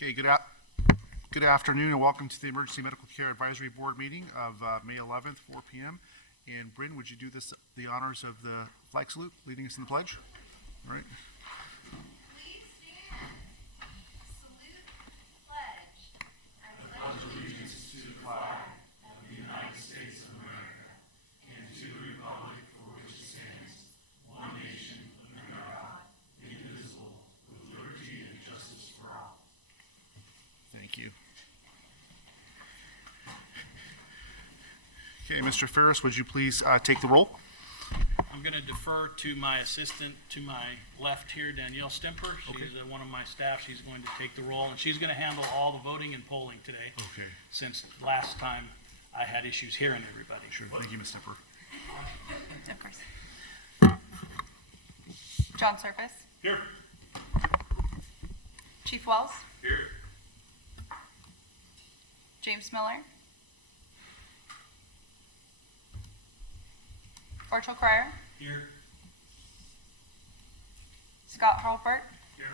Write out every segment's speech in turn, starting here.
Okay, good afternoon and welcome to the Emergency Medical Care Advisory Board meeting of May 11th, 4 p.m. And Bryn, would you do the honors of the flag salute, leading us in the pledge? All right. Please stand. Salute the pledge. I pledge allegiance to the flag of the United States of America and to the republic for which it stands, one nation under God, indivisible, with liberty and justice for all. Thank you. Okay, Mr. Ferris, would you please take the roll? I'm going to defer to my assistant to my left here, Danielle Stemper. She's one of my staff. She's going to take the roll, and she's going to handle all the voting and polling today. Okay. Since last time I had issues hearing everybody. Sure. Thank you, Ms. Stemper. Of course. John Surface. Here. Chief Wells. Here. James Miller. Orchel Cryer. Here. Scott Hurlbert. Here.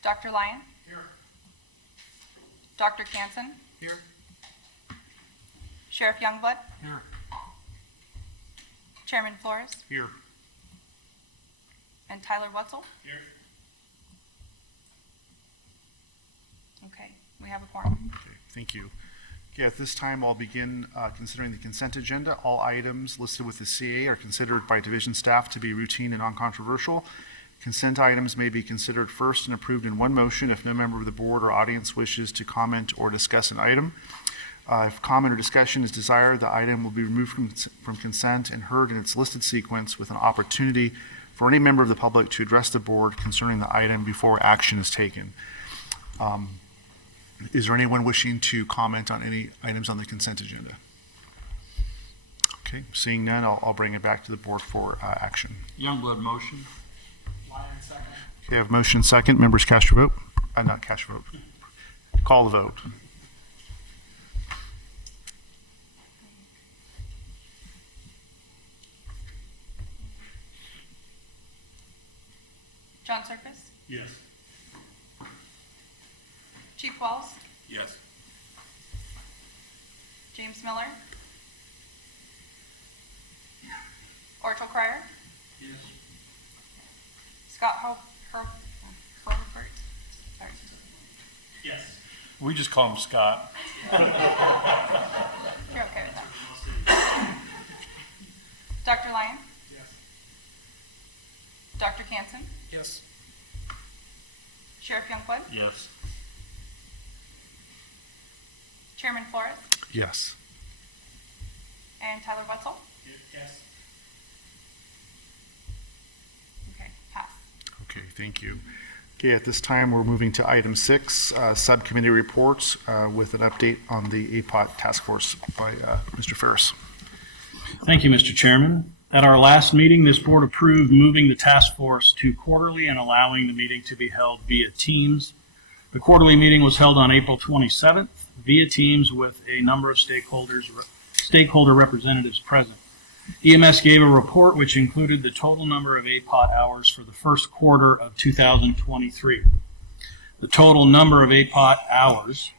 Dr. Lyon. Here. Dr. Canson. Here. Sheriff Youngblood. Here. Chairman Flores. Here. And Tyler Wetzel. Here. Okay, we have a quorum. Okay, thank you. Okay, at this time, I'll begin considering the consent agenda. All items listed with the CA are considered by division staff to be routine and non-controversial. Consent items may be considered first and approved in one motion if no member of the board or audience wishes to comment or discuss an item. If comment or discussion is desired, the item will be removed from consent and heard in its listed sequence with an opportunity for any member of the public to address the board concerning the item before action is taken. Is there anyone wishing to comment on any items on the consent agenda? Okay, seeing none, I'll bring it back to the board for action. Youngblood motion. Lyon second. Okay, I have motion second. Members cast your vote. Not cast your vote. Call the vote. John Surface. Yes. Chief Wells. Yes. James Miller. Orchel Cryer. Yes. Scott Hurlbert. Sorry. Yes. We just call him Scott. You're okay with that. Dr. Lyon. Yes. Dr. Canson. Yes. Sheriff Youngblood. Yes. Chairman Flores. Yes. And Tyler Wetzel. Yes. Okay, pass. Okay, thank you. Okay, at this time, we're moving to item 6, subcommittee reports with an update on the APOT task force by Mr. Ferris. Thank you, Mr. Chairman. At our last meeting, this board approved moving the task force to quarterly and allowing the meeting to be held via Teams. The quarterly meeting was held on April 27th via Teams with a number of stakeholder representatives present. EMS gave a report which included the total number of APOT hours for the first quarter of 2023. The total number of APOT hours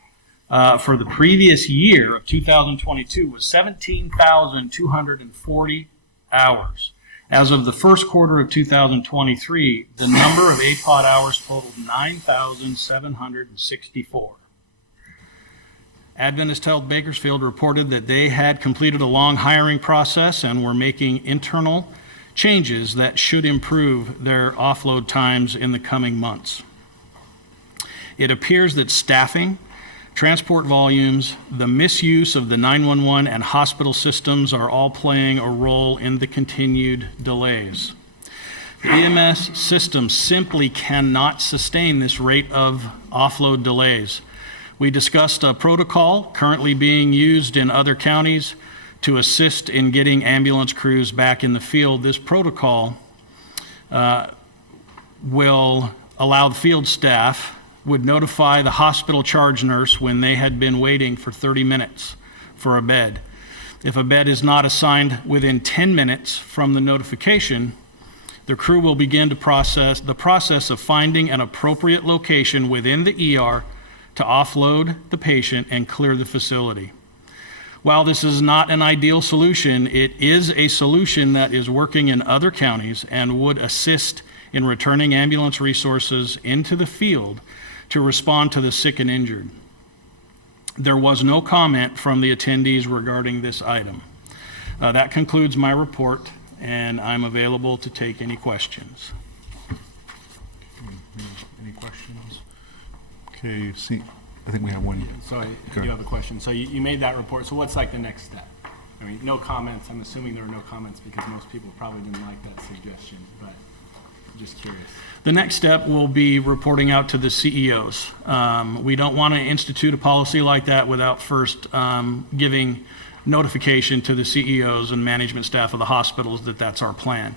for the previous year of 2022 was 17,240 hours. As of the first quarter of 2023, the number of APOT hours totaled 9,764. Adventist Health Bakersfield reported that they had completed a long hiring process and were making internal changes that should improve their offload times in the coming months. It appears that staffing, transport volumes, the misuse of the 911 and hospital systems are all playing a role in the continued delays. The EMS system simply cannot sustain this rate of offload delays. We discussed a protocol currently being used in other counties to assist in getting ambulance crews back in the field. This protocol will allow the field staff would notify the hospital charge nurse when they had been waiting for 30 minutes for a bed. If a bed is not assigned within 10 minutes from the notification, The crew will begin the process of finding an appropriate location within the ER to offload the patient and clear the facility. While this is not an ideal solution, it is a solution that is working in other counties and would assist in returning ambulance resources into the field to respond to the sick and injured. There was no comment from the attendees regarding this item. That concludes my report, and I'm available to take any questions. Any questions? Okay, see, I think we have one. So I Go do have a question. So you made that report. So what's like the next step? I mean, no comments. I'm assuming there were no comments because most people probably didn't like that suggestion, but I'm just curious. The next step will be reporting out to the CEOs. We don't want to institute a policy like that without first giving notification to the CEOs and management staff of the hospitals that that's our plan.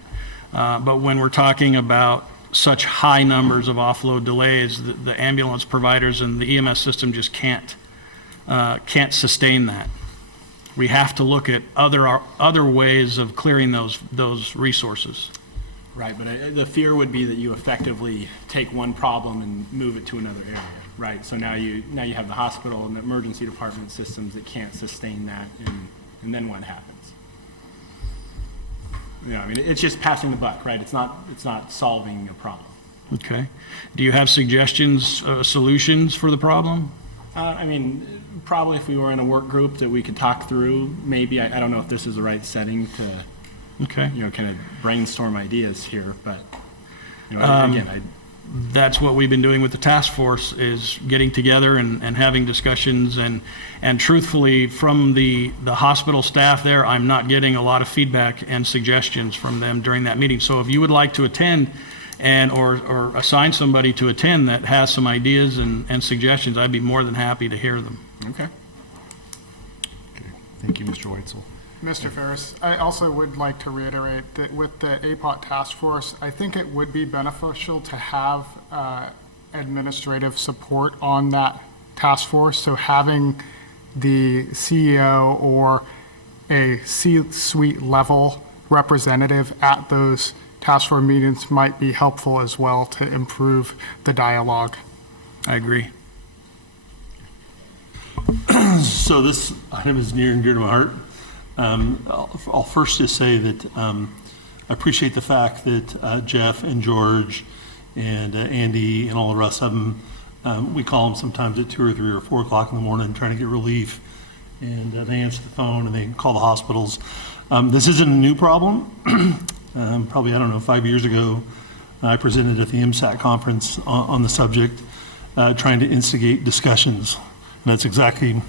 But when we're talking about such high numbers of offload delays, the ambulance providers and the EMS system just can't sustain that. We have to look at other ways of clearing those resources. Right, but the fear would be that you effectively take one problem and move it to another area, right? So now you have the hospital and the emergency department systems that can't sustain that, and then what happens? Yeah, I mean, it's just passing the buck, right? It's not solving a problem. Okay. Do you have suggestions, solutions for the problem? I mean, probably if we were in a work group that we could talk through, maybe, I don't know if this is the right setting to, Okay. kind of brainstorm ideas here, but, again, That's what we've been doing with the task force, is getting together and having discussions, and truthfully, from the hospital staff there, I'm not getting a lot of feedback and suggestions from them during that meeting. So if you would like to attend or assign somebody to attend that has some ideas and suggestions, I'd be more than happy to hear them. okay. Okay, thank you, Mr. Weitzel. Mr. Ferris, I also would like to reiterate that with the APOT task force, I think it would be beneficial to have administrative support on that task force. So having the CEO or a C-suite level representative at those task force meetings might be helpful as well to improve the dialogue. I agree. So this item is near and dear to my heart. I'll first just say that I appreciate the fact that Jeff and George and Andy and all the rest of them, we call them sometimes at 2 or 3 or 4 o'clock in the morning trying to get relief, and they answer the phone and they call the hospitals. This isn't a new problem. Probably, I don't know, 5 years ago, I presented at the MSAC conference on the subject, trying to instigate discussions. And that's exactly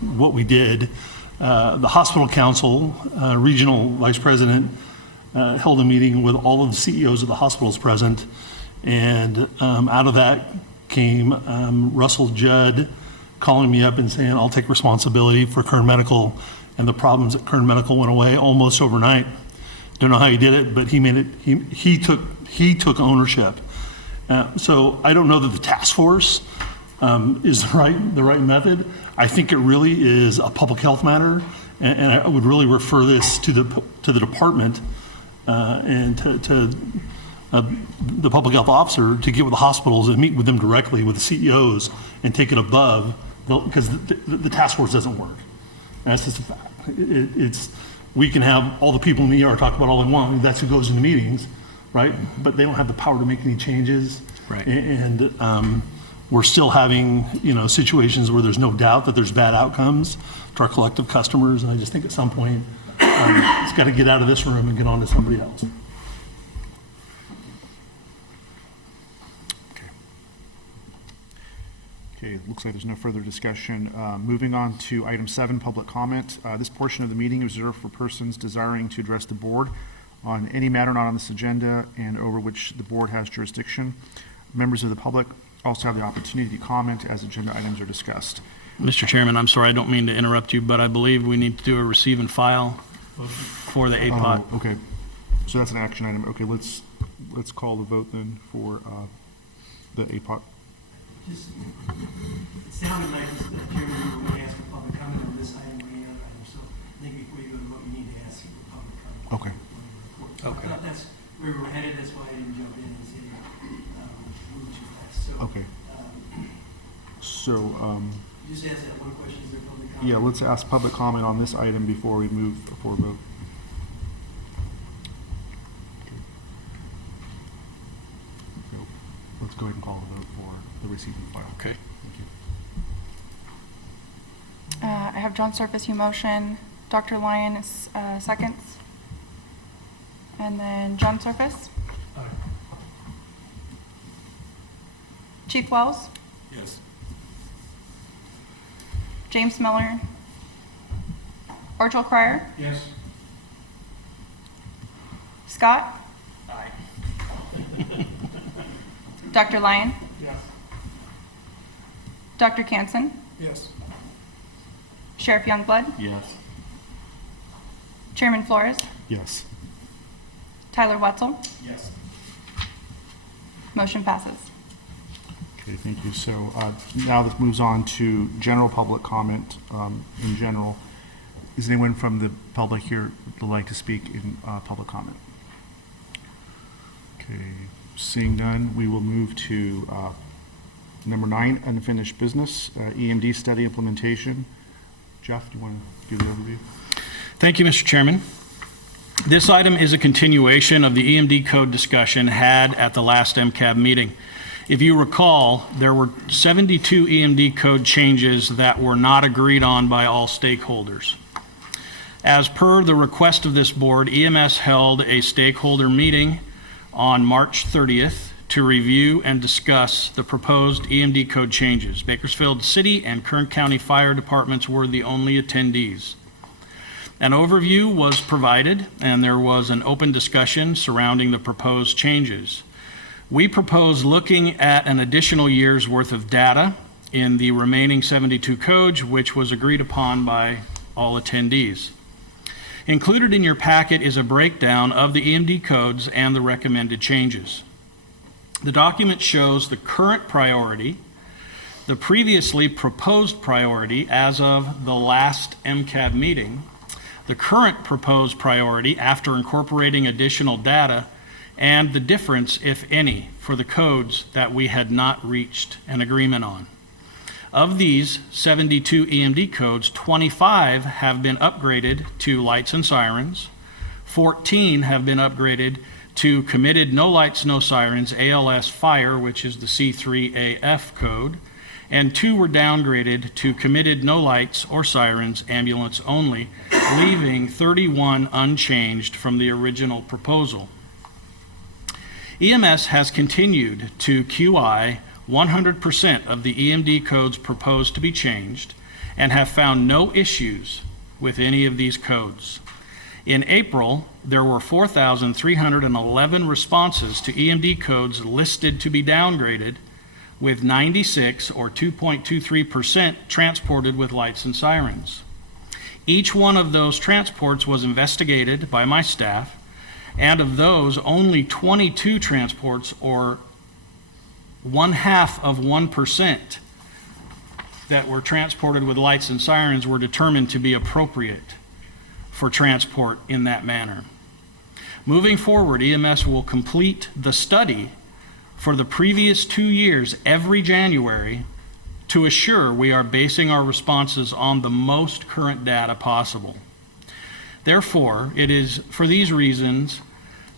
what we did. The hospital council, regional vice president, held a meeting with all of the CEOs of the hospitals present, and out of that came Russell Judd calling me up and saying, I'll take responsibility for Kern Medical, and the problems at Kern Medical went away almost overnight. Don't know how he did it, but he made it. He took ownership. So I don't know that the task force is the right method. I think it really is a public health matter, and I would really refer this to the department and to the public health officer to get with the hospitals and meet with them directly with the CEOs and take it above, because the task force doesn't work. And that's just a fact. We can have all the people in the ER talk about all they want. That's who goes into meetings, right? But they don't have the power to make any changes. Right. And we're still having, situations where there's no doubt that there's bad outcomes to our collective customers. And I just think at some point, it's got to get out of this room and get on to somebody else. Okay, looks like there's no further discussion. Moving on to item 7, public comment. This portion of the meeting is reserved for persons desiring to address the board on any matter not on this agenda and over which the board has jurisdiction. Members of the public also have the opportunity to comment as agenda items are discussed. Mr. Chairman, I'm sorry, I don't mean to interrupt you, but I believe we need to do a receive and file for the APOT. Oh, okay. So that's an action item. Okay, let's call the vote then for the APOT. Just, it sounded like, Mr. Chairman, you were going to ask for public comment on this item or any other item, so I think before you go to vote, you need to ask for public comment. Okay. I thought that's where we're headed, that's why I didn't jump in and say, move too fast. So, Okay. So, just ask that one question, is there public comment? yeah, let's ask public comment on this item before we move for a vote. So, let's go ahead and call the vote for the receive and file. Okay. Thank you. I have John Surface, you motion, Dr. Lyon, seconds. And then John Surface? Chief Wells? Yes. James Miller? Archel Cryer? Yes. Scott? Dr. Lyon? Yes. Dr. Canson? Yes. Sheriff Youngblood? Yes. Chairman Flores? Yes. Tyler Wetzel? Yes. Motion passes. Okay, thank you. So now this moves on to general public comment in general. Is anyone from the public here that would like to speak in public comment? Okay, seeing none, we will move to number 9, unfinished business, EMD study implementation. Jeff, do you want to give the overview? Thank you, Mr. Chairman. This item is a continuation of the EMD code discussion had at the last MCAB meeting. If you recall, there were 72 EMD code changes that were not agreed on by all stakeholders. As per the request of this board, EMS held a stakeholder meeting on March 30th to review and discuss the proposed EMD code changes. Bakersfield City and Kern County Fire Departments were the only attendees. An overview was provided, and there was an open discussion surrounding the proposed changes. We propose looking at an additional year's worth of data in the remaining 72 codes, which was agreed upon by all attendees. Included in your packet is a breakdown of the EMD codes and the recommended changes. The document shows the current priority, the previously proposed priority as of the last MCAB meeting, the current proposed priority after incorporating additional data, and the difference, if any, for the codes that we had not reached an agreement on. Of these 72 EMD codes, 25 have been upgraded to lights and sirens, 14 have been upgraded to committed no lights, no sirens, ALS fire, which is the C3AF code, and 2 were downgraded to committed no lights or sirens, ambulance only, leaving 31 unchanged from the original proposal. EMS has continued to QI 100% of the EMD codes proposed to be changed and have found no issues with any of these codes. In April, there were 4,311 responses to EMD codes listed to be downgraded, with 96 or 2.23% transported with lights and sirens. Each one of those transports was investigated by my staff, and of those, only 22 transports, or 0.5% that were transported with lights and sirens, were determined to be appropriate for transport in that manner. Moving forward, EMS will complete the study for the previous 2 years every January to assure we are basing our responses on the most current data possible. Therefore, it is for these reasons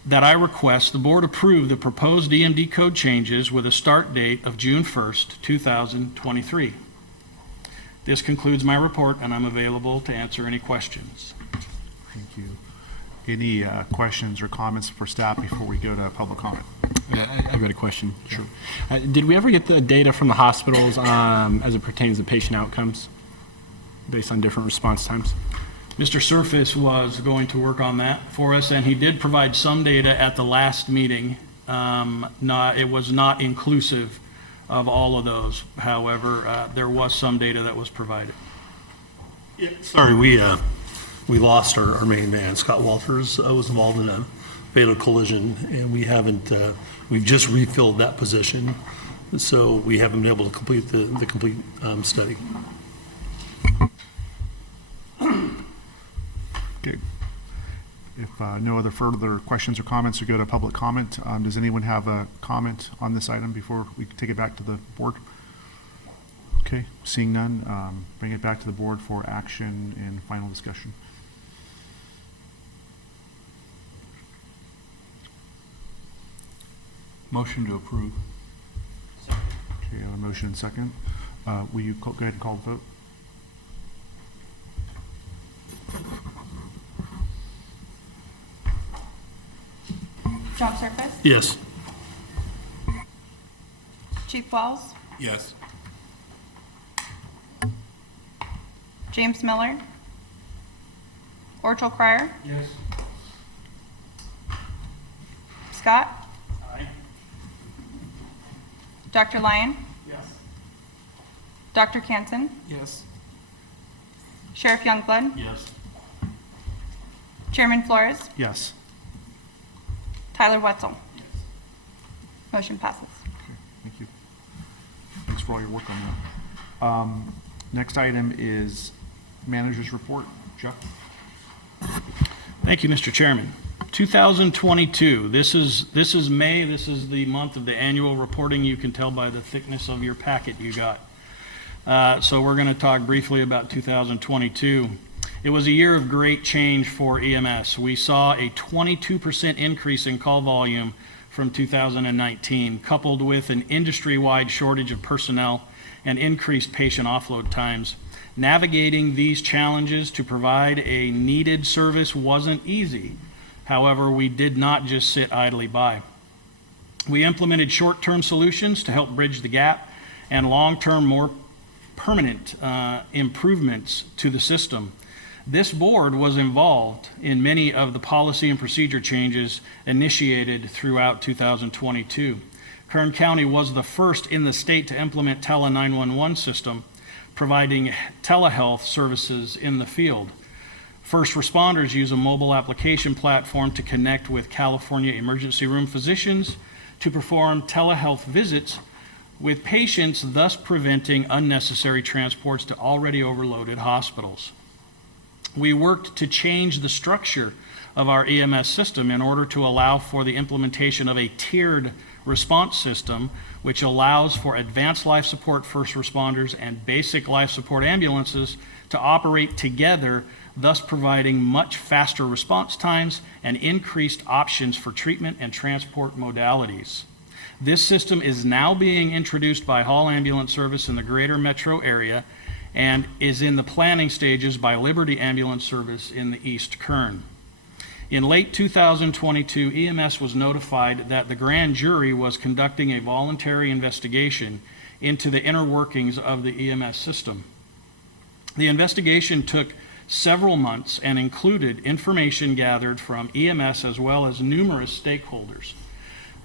that I request the board approve the proposed EMD code changes with a start date of June 1st, 2023. This concludes my report, and I'm available to answer any questions. Thank you. Any questions or comments for staff before we go to public comment? I've got a question. Sure. Did we ever get the data from the hospitals as it pertains to patient outcomes based on different response times? Mr. Surface was going to work on that for us, and he did provide some data at the last meeting. It was not inclusive of all of those. However, there was some data that was provided. Yeah, sorry, we lost our main man. Scott Walters was involved in a fatal collision, and we haven't, we've just refilled that position. So we haven't been able to complete the complete study. Okay. If no other further questions or comments, we go to public comment. Does anyone have a comment on this item before we take it back to the board? Okay, seeing none, bring it back to the board for action and final discussion. Motion to approve. Okay, I have a motion and second. Will you go ahead and call the vote? John Surface, Yes. Chief Wells, Yes. James Miller, Orchel Crier, Yes. Scott. Dr. Lyon, Yes. Dr. Canton, Yes. Sheriff Youngblood, Yes. Chairman Flores, Yes. Tyler Wetzel. Motion passes. Thank you. Thanks for all your work on that. Next item is manager's report. Jeff? Thank you, Mr. Chairman. 2022, this is May, this is the month of the annual reporting. You can tell by the thickness of your packet you got. So we're going to talk briefly about 2022. It was a year of great change for EMS. We saw a 22% increase in call volume from 2019, coupled with an industry-wide shortage of personnel and increased patient offload times. Navigating these challenges to provide a needed service wasn't easy. However, we did not just sit idly by. We implemented short-term solutions to help bridge the gap and long-term, more permanent improvements to the system. This board was involved in many of the policy and procedure changes initiated throughout 2022. Kern County was the first in the state to implement Tele 911 system, providing telehealth services in the field. First responders use a mobile application platform to connect with California emergency room physicians to perform telehealth visits with patients, thus preventing unnecessary transports to already overloaded hospitals. We worked to change the structure of our EMS system in order to allow for the implementation of a tiered response system, which allows for advanced life support first responders and basic life support ambulances to operate together, thus providing much faster response times and increased options for treatment and transport modalities. This system is now being introduced by Hall Ambulance Service in the greater metro area and is in the planning stages by Liberty Ambulance Service in the East Kern. In late 2022, EMS was notified that the grand jury was conducting a voluntary investigation into the inner workings of the EMS system. The investigation took several months and included information gathered from EMS as well as numerous stakeholders.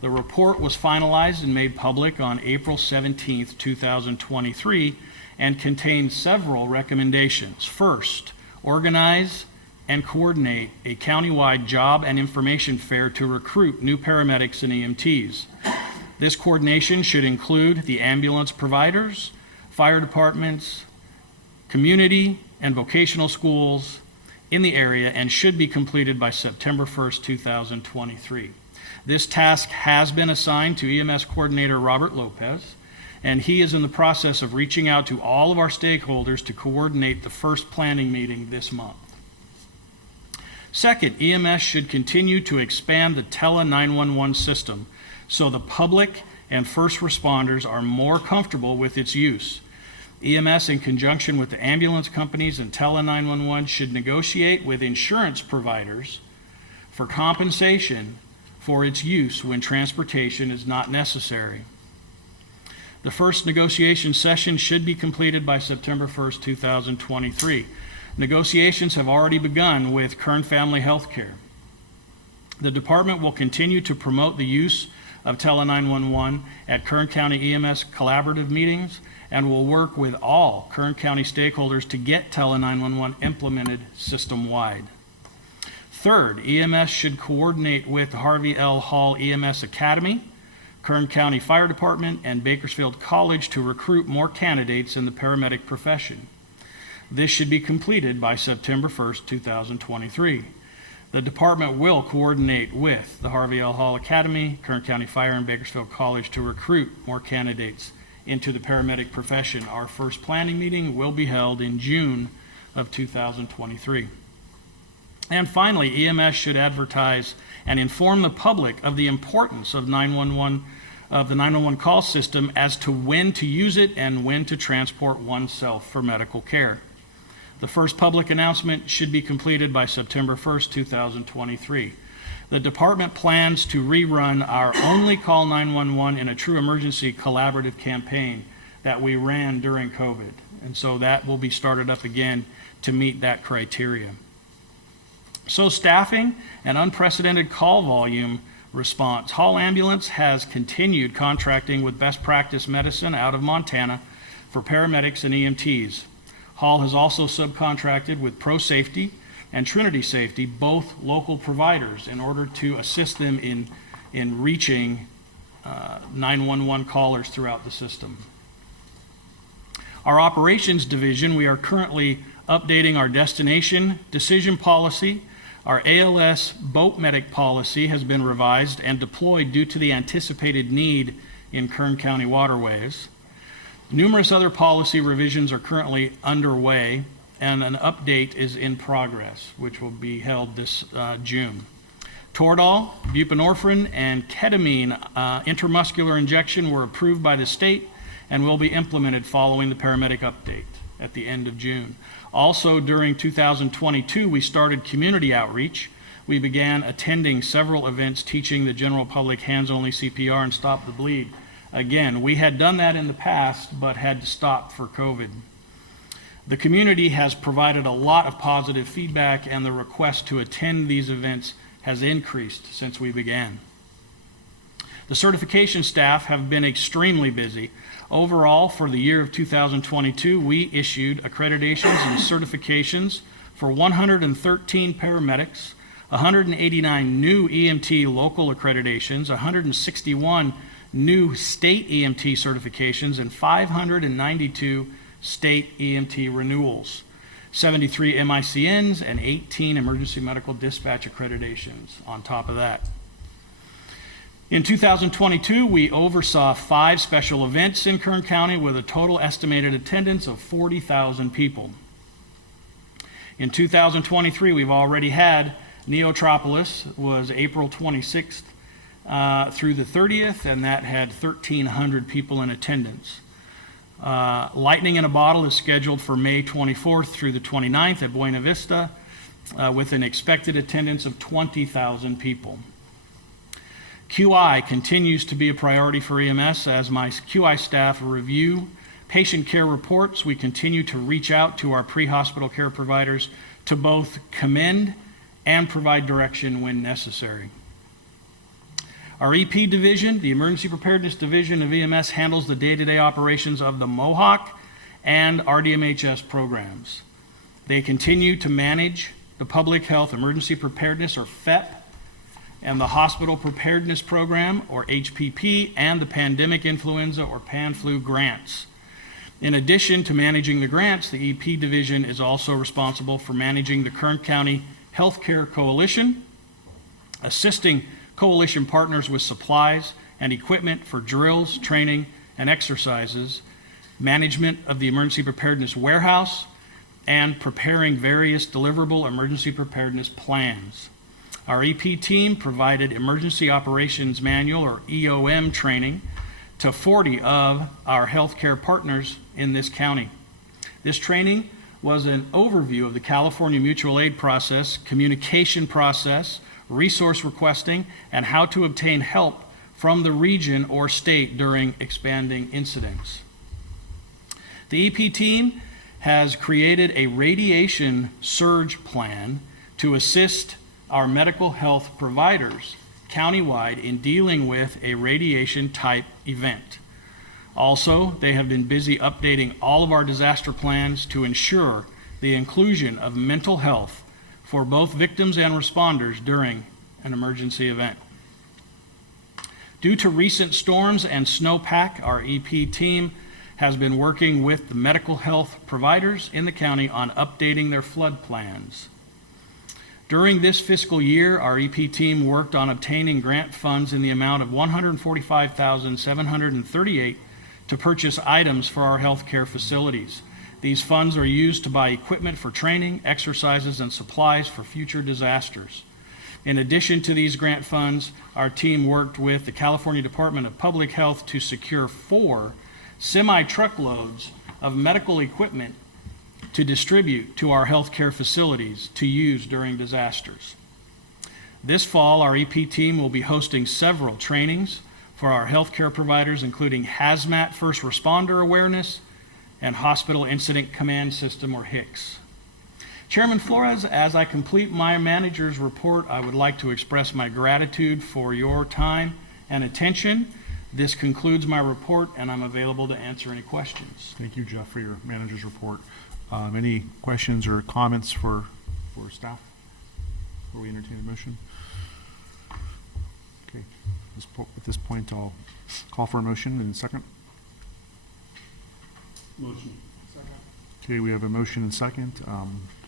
The report was finalized and made public on April 17, 2023, and contained several recommendations. First, organize and coordinate a countywide job and information fair to recruit new paramedics and EMTs. This coordination should include the ambulance providers, fire departments, community and vocational schools in the area, and should be completed by September 1st, 2023. This task has been assigned to EMS coordinator Robert Lopez, and he is in the process of reaching out to all of our stakeholders to coordinate the first planning meeting this month. Second, EMS should continue to expand the Tele 911 system so the public and first responders are more comfortable with its use. EMS, in conjunction with the ambulance companies and Tele 911, should negotiate with insurance providers for compensation for its use when transportation is not necessary. The first negotiation session should be completed by September 1st, 2023. Negotiations have already begun with Kern Family Healthcare. The department will continue to promote the use of Tele 911 at Kern County EMS collaborative meetings and will work with all Kern County stakeholders to get Tele 911 implemented system-wide. Third, EMS should coordinate with the Harvey L. Hall EMS Academy, Kern County Fire Department, and Bakersfield College to recruit more candidates in the paramedic profession. This should be completed by September 1st, 2023. The department will coordinate with the Harvey L. Hall Academy, Kern County Fire, and Bakersfield College to recruit more candidates into the paramedic profession. Our first planning meeting will be held in June of 2023. And finally, EMS should advertise and inform the public of the importance of the 911 call system as to when to use it and when to transport oneself for medical care. The first public announcement should be completed by September 1st, 2023. The department plans to rerun our Only Call 911 in a True Emergency collaborative campaign that we ran during COVID. And so that will be started up again to meet that criteria. So staffing and unprecedented call volume response. Hall Ambulance has continued contracting with Best Practice Medicine out of Montana for paramedics and EMTs. Hall has also subcontracted with Pro Safety and Trinity Safety, both local providers, in order to assist them in reaching 911 callers throughout the system. Our operations division, we are currently updating our destination decision policy. Our ALS boat medic policy has been revised and deployed due to the anticipated need in Kern County waterways. Numerous other policy revisions are currently underway, and an update is in progress, which will be held this June. Toradol, buprenorphine, and ketamine intramuscular injection were approved by the state and will be implemented following the paramedic update at the end of June. Also, during 2022, we started community outreach. We began attending several events teaching the general public hands-only CPR and Stop the Bleed. Again, we had done that in the past, but had to stop for COVID. The community has provided a lot of positive feedback, and the request to attend these events has increased since we began. The certification staff have been extremely busy. Overall, for the year of 2022, we issued accreditations and certifications for 113 paramedics, 189 new EMT local accreditations, 161 new state EMT certifications, and 592 state EMT renewals, 73 MICNs, and 18 emergency medical dispatch accreditations on top of that. In 2022, we oversaw 5 special events in Kern County with a total estimated attendance of 40,000 people. In 2023, we've already had Neotropolis, was April 26th through the 30th, and that had 1,300 people in attendance. Lightning in a Bottle is scheduled for May 24th through the 29th at Buena Vista with an expected attendance of 20,000 people. QI continues to be a priority for EMS. As my QI staff review patient care reports, we continue to reach out to our pre-hospital care providers to both commend and provide direction when necessary. Our EP division, the Emergency Preparedness Division of EMS, handles the day-to-day operations of the Mohawk and RDMHS programs. They continue to manage the Public Health Emergency Preparedness, or FEP, and the Hospital Preparedness Program, or HPP, and the Pandemic Influenza, or PanFlu grants. In addition to managing the grants, the EP division is also responsible for managing the Kern County Healthcare Coalition, assisting coalition partners with supplies and equipment for drills, training, and exercises, management of the Emergency Preparedness Warehouse, and preparing various deliverable emergency preparedness plans. Our EP team provided Emergency Operations Manual, or EOM, training to 40 of our healthcare partners in this county. This training was an overview of the California mutual aid process, communication process, resource requesting, and how to obtain help from the region or state during expanding incidents. The EP team has created a radiation surge plan to assist our medical health providers countywide in dealing with a radiation type event. Also, they have been busy updating all of our disaster plans to ensure the inclusion of mental health for both victims and responders during an emergency event. Due to recent storms and snowpack, our EP team has been working with the medical health providers in the county on updating their flood plans. During this fiscal year, our EP team worked on obtaining grant funds in the amount of $145,738 to purchase items for our healthcare facilities. These funds are used to buy equipment for training, exercises, and supplies for future disasters. In addition to these grant funds, our team worked with the California Department of Public Health to secure 4 semi-truckloads of medical equipment to distribute to our healthcare facilities to use during disasters. This fall, our EP team will be hosting several trainings for our healthcare providers, including hazmat first responder awareness and Hospital Incident Command System, or HICS. Chairman Flores, as I complete my manager's report, I would like to express my gratitude for your time and attention. This concludes my report, and I'm available to answer any questions. Thank you, Jeff, for your manager's report. Any questions or comments for staff before we entertain a motion? Okay, at this point, I'll call for a motion and a second. Motion. Okay, we have a motion and second.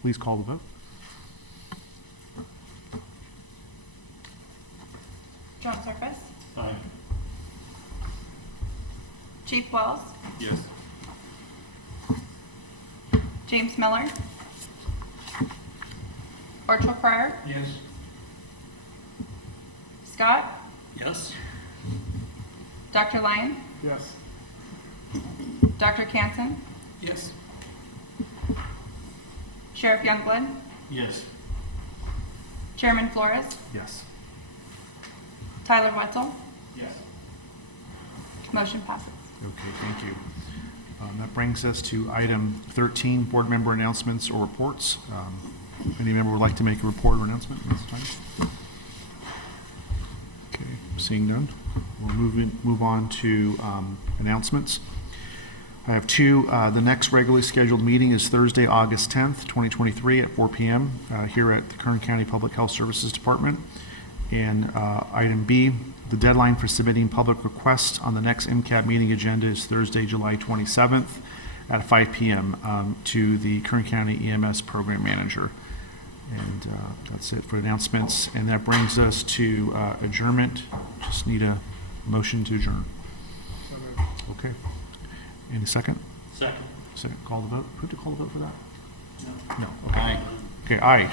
Please call the vote. John Surface, Aye. Chief Wells, Yes. James Miller, Orchel Pryor, Yes. Scott, Yes. Dr. Lyon, Yes. Dr. Canson, Yes. Sheriff Youngblood, Yes. Chairman Flores, Yes. Tyler Wetzel. Yes. Motion passes. Okay, thank you. That brings us to item 13, board member announcements or reports. Any member would like to make a report or announcement at this time? Okay, seeing none, we'll move on to announcements. I have 2. The next regularly scheduled meeting is Thursday, August 10th, 2023 at 4 p.m. Here at the Kern County Public Health Services Department. And item B, the deadline for submitting public requests on the next MCAB meeting agenda is Thursday, July 27th at 5 p.m. To the Kern County EMS Program Manager. And that's it for announcements. And that brings us to adjournment. Just need a motion to adjourn. Okay. Any second? Second. Second, call the vote. Who have to call the vote for that? No. No. Aye. Okay, aye.